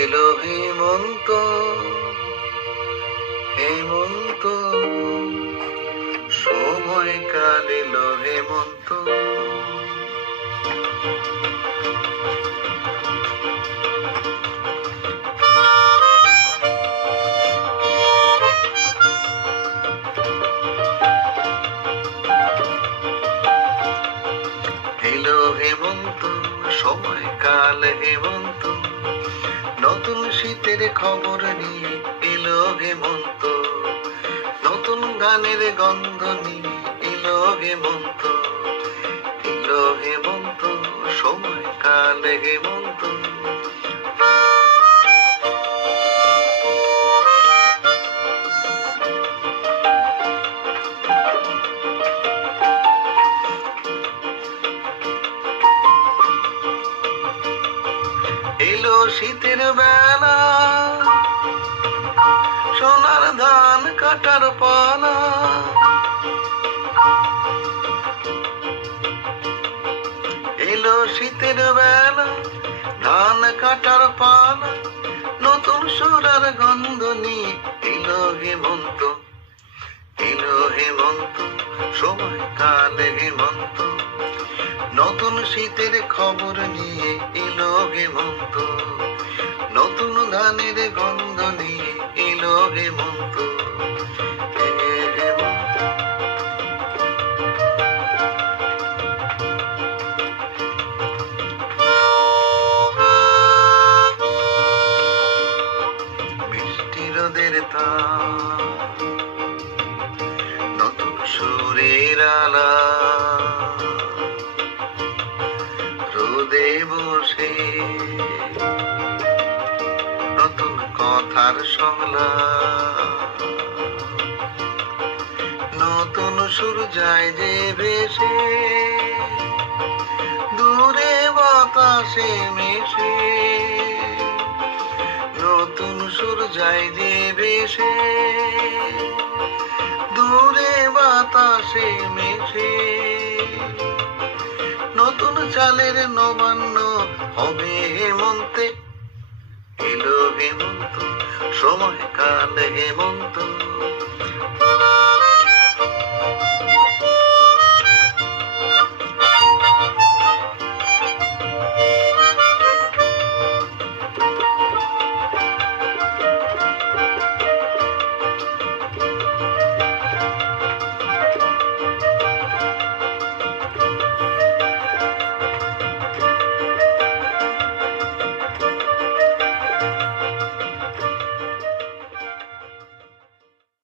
এলো হেমন্ত, হেমন্ত, সময়কাল এলো হেমন্ত। এলো হেমন্ত, সময়কাল হেমন্ত, নতুন শীতের খবর নিয়ে এলো হেমন্ত, নতুন গানের গন্ধ নিয়ে এলো হেমন্ত, এলো হেমন্ত, সময়কাল হেমন্ত। এলো শীতের বেলা, সোনার ধান কাটার পালা, এলো শীতের বেলা, ধান কাটার পালা, নতুন সুরার গন্ধ নিয়ে এলো হেমন্ত, এলো হেমন্ত, সময়কাল হেমন্ত, নতুন শীতের খবর নিয়ে এলো হেমন্ত, নতুন ধানের গন্ধ নিয়ে এলো হেমন্ত, হেমন্ত। মিষ্টি রোদের তাপ, নতুন সুরের আলা, রোদে বসে নতুন কথার সংলাপ, নতুন সুর যায় যে ভেসে দূরে বাতাসে মিশে, নতুন সুর যায় যে ভেসে দূরে বাতাসে মিশে, নতুন চালের নবান্ন হবে হেমন্তে, এলো হেমন্ত, সময়কাল হেমন্ত।